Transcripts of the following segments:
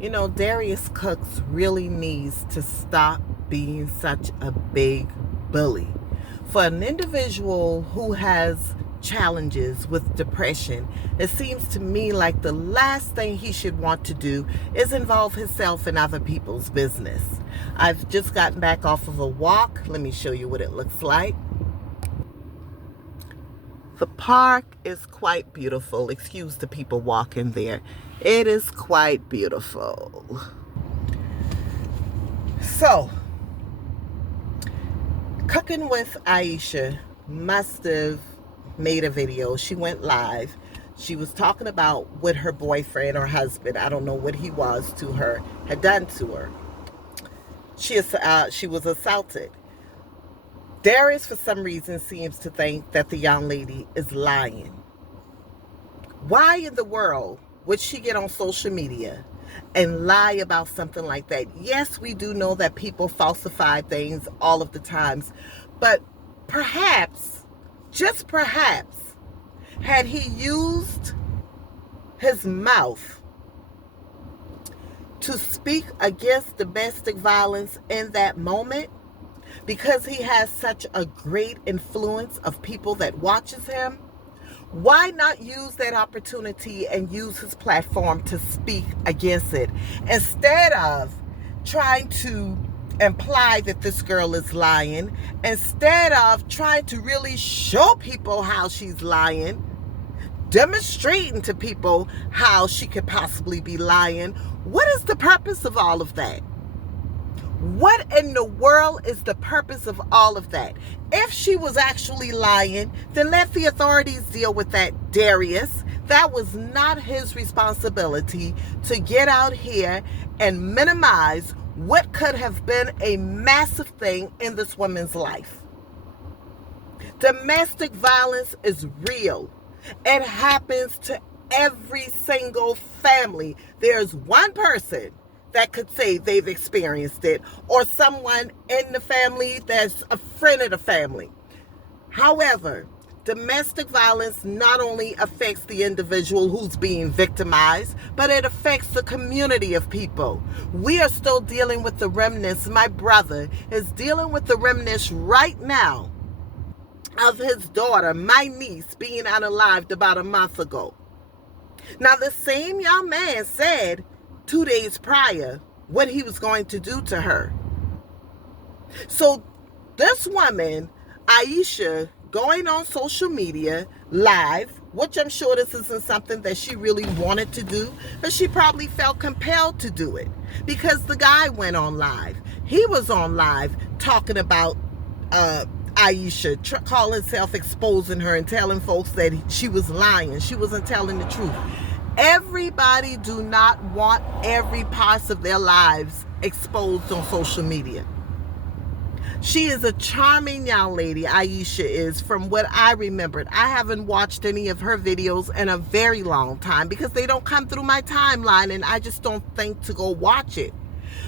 Dariuscooks really needs to stop being such a big bully. For an individual who has challenges with depression, it seems to me like the last thing he should want to do is involve himself in other people's business. I've just gotten back off of a walk. Let me show you what it looks like. The park is quite beautiful. Excuse the people walking there. It is quite beautiful. So, Cooking with Aisha must have made a video. She went live. She was talking about what her boyfriend or husband, I don't know what he was to her, had done to her. She was assaulted. Darius, for some reason, seems to think that the young lady is lying. Why in the world would she get on social media and lie about something like that? Yes, we do know that people falsify things all of the times, but perhaps, just perhaps, had he used his mouth to speak against domestic violence in that moment, because he has such a great influence of people that watches him, why not use that opportunity and use his platform to speak against it, instead of trying to imply that this girl is lying, instead of trying to really show people how she's lying, demonstrating to people how she could possibly be lying? What is the purpose of all of that? What in the world is the purpose of all of that? If she was actually lying, then let the authorities deal with that, Darius. That was not his responsibility to get out here and minimize what could have been a massive thing in this woman's life. Domestic violence is real. It happens to every single family. There's one person that could say they've experienced it, or someone in the family that's a friend of the family. However, domestic violence not only affects the individual who's being victimized, but it affects the community of people. We are still dealing with the remnants. My brother is dealing with the remnants right now of his daughter, my niece, being unalived about a month ago. Now, the same young man said 2 days prior what he was going to do to her. So this woman, Aisha, going on social media live, which I'm sure this isn't something that she really wanted to do, but she probably felt compelled to do it because the guy went on live. He was on live talking about Aisha, calling herself, exposing her and telling folks that she was lying. She wasn't telling the truth. Everybody do not want every part of their lives exposed on social media. She is a charming young lady, Aisha is, from what I remembered. I haven't watched any of her videos in a very long time because they don't come through my timeline and I just don't think to go watch it.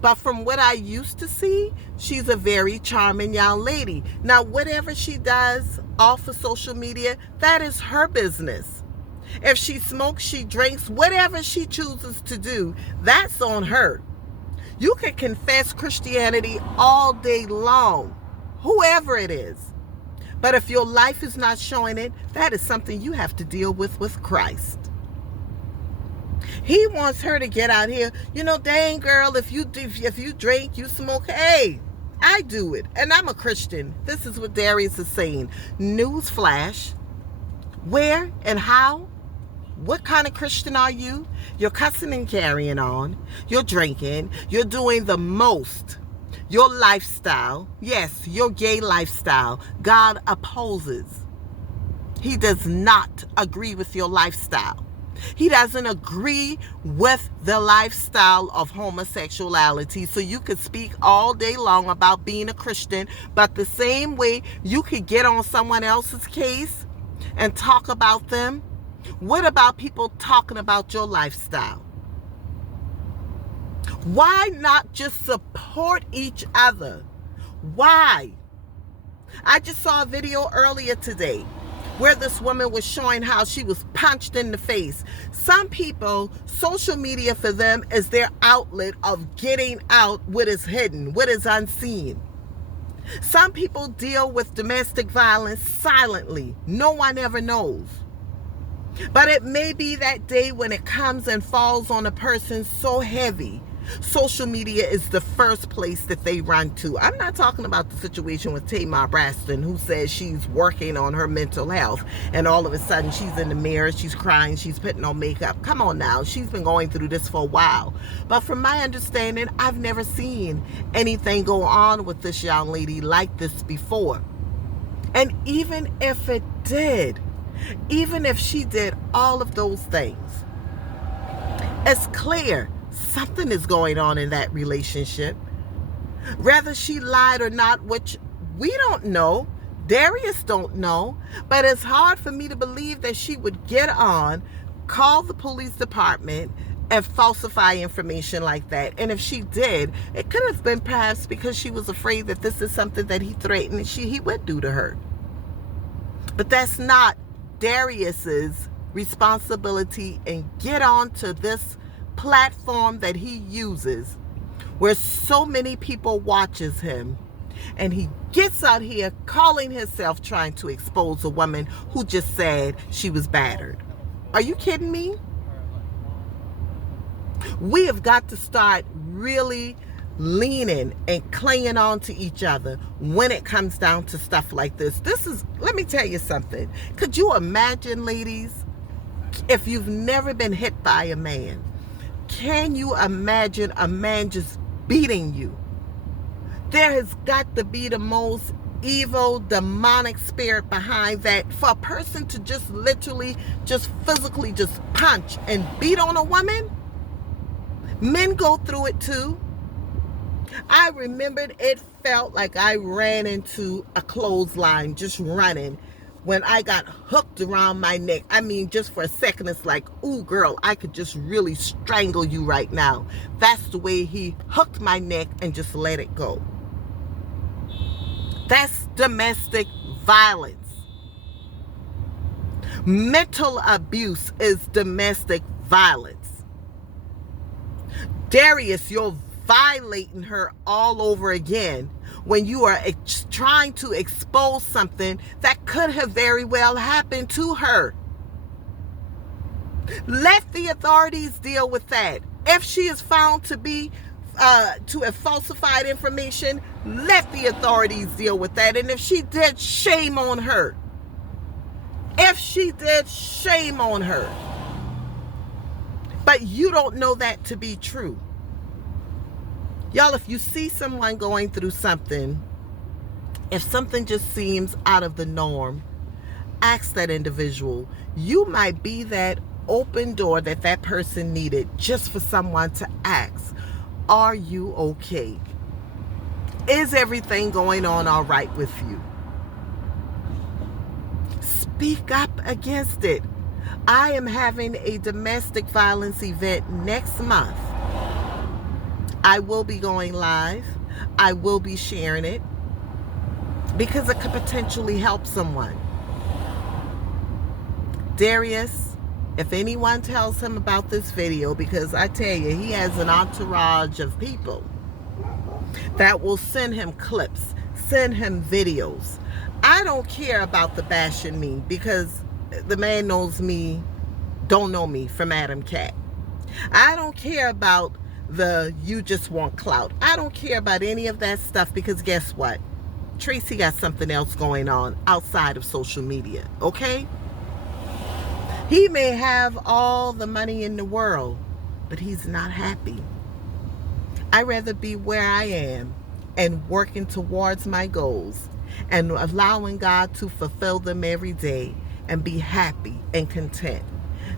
But from what I used to see, she's a very charming young lady. Now, whatever she does off of social media, that is her business. If she smokes, she drinks, whatever she chooses to do, that's on her. You can confess Christianity all day long, whoever it is. But if your life is not showing it, that is something you have to deal with Christ. He wants her to get out here. Dang girl, if you drink, you smoke, hey, I do it. And I'm a Christian. This is what Darius is saying. Newsflash. Where and how? What kind of Christian are you? You're cussing and carrying on. You're drinking. You're doing the most. Your lifestyle, yes, your gay lifestyle, God opposes. He does not agree with your lifestyle. He doesn't agree with the lifestyle of homosexuality. So you could speak all day long about being a Christian, but the same way you could get on someone else's case and talk about them. What about people talking about your lifestyle? Why not just support each other? Why? I just saw a video earlier today where this woman was showing how she was punched in the face. Some people, social media for them is their outlet of getting out what is hidden, what is unseen. Some people deal with domestic violence silently. No one ever knows. But it may be that day when it comes and falls on a person so heavy, social media is the first place that they run to. I'm not talking about the situation with Tamar Braxton, who says she's working on her mental health, and all of a sudden she's in the mirror, she's crying, she's putting on makeup. Come on now, she's been going through this for a while. But from my understanding, I've never seen anything go on with this young lady like this before. And even if it did, even if she did all of those things, it's clear something is going on in that relationship. Whether she lied or not, which we don't know, Darius don't know, but it's hard for me to believe that she would get on, call the police department, and falsify information like that. And if she did, it could have been perhaps because she was afraid that this is something that he threatened he would do to her. But that's not Darius's responsibility, and get on to this platform that he uses where so many people watches him, and he gets out here calling himself trying to expose a woman who just said she was battered. Are you kidding me? We have got to start really leaning and clinging on to each other when it comes down to stuff like this. Let me tell you something. Could you imagine, ladies, if you've never been hit by a man? Can you imagine a man just beating you? There has got to be the most evil, demonic spirit behind that for a person to just literally, just physically just punch and beat on a woman. Men go through it too. I remembered it felt like I ran into a clothesline just running when I got hooked around my neck. I mean, just for a second, it's like, ooh, girl, I could just really strangle you right now. That's the way he hooked my neck and just let it go. That's domestic violence. Mental abuse is domestic violence. Darius, you're violating her all over again when you are trying to expose something that could have very well happened to her. Let the authorities deal with that. If she is found to be to have falsified information, let the authorities deal with that. And if she did, shame on her. If she did, shame on her. But you don't know that to be true. Y'all, if you see someone going through something, if something just seems out of the norm, ask that individual. You might be that open door that that person needed just for someone to ask, are you okay? Is everything going on all right with you? Speak up against it. I am having a domestic violence event next month. I will be going live. I will be sharing it because it could potentially help someone. Darius, if anyone tells him about this video, because I tell you, he has an entourage of people that will send him clips, send him videos. I don't care about the bashing me because the man knows me, don't know me from Adam Cat. I don't care about the you just want clout. I don't care about any of that stuff because guess what? Tracy got something else going on outside of social media, okay? He may have all the money in the world, but he's not happy. I'd rather be where I am and working towards my goals and allowing God to fulfill them every day and be happy and content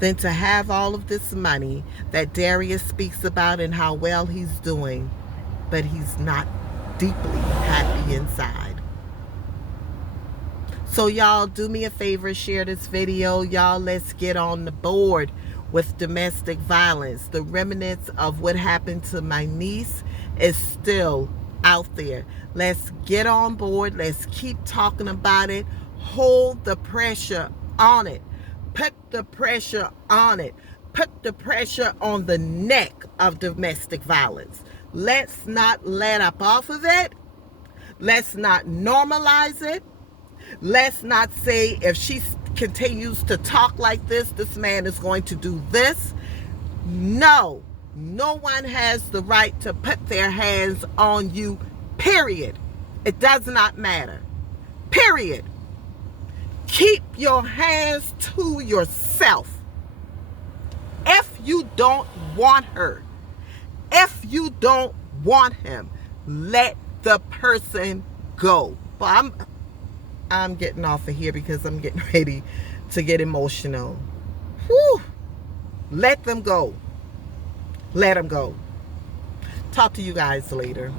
than to have all of this money that Darius speaks about and how well he's doing, but he's not deeply happy inside. So y'all, do me a favor, share this video. Y'all, let's get on the board with domestic violence. The remnants of what happened to my niece is still out there. Let's get on board. Let's keep talking about it. hold the pressure on it. Put the pressure on it. Put the pressure on the neck of domestic violence. Let's not let up off of it. Let's not normalize it. Let's not say if she continues to talk like this man is going to do this. No one has the right to put their hands on you, period. It does not matter, period. Keep your hands to yourself. If you don't want her, if you don't want him, let the person go. But I'm getting off of here because I'm getting ready to get emotional. Whew. Let them go. Let them go. Talk to you guys later.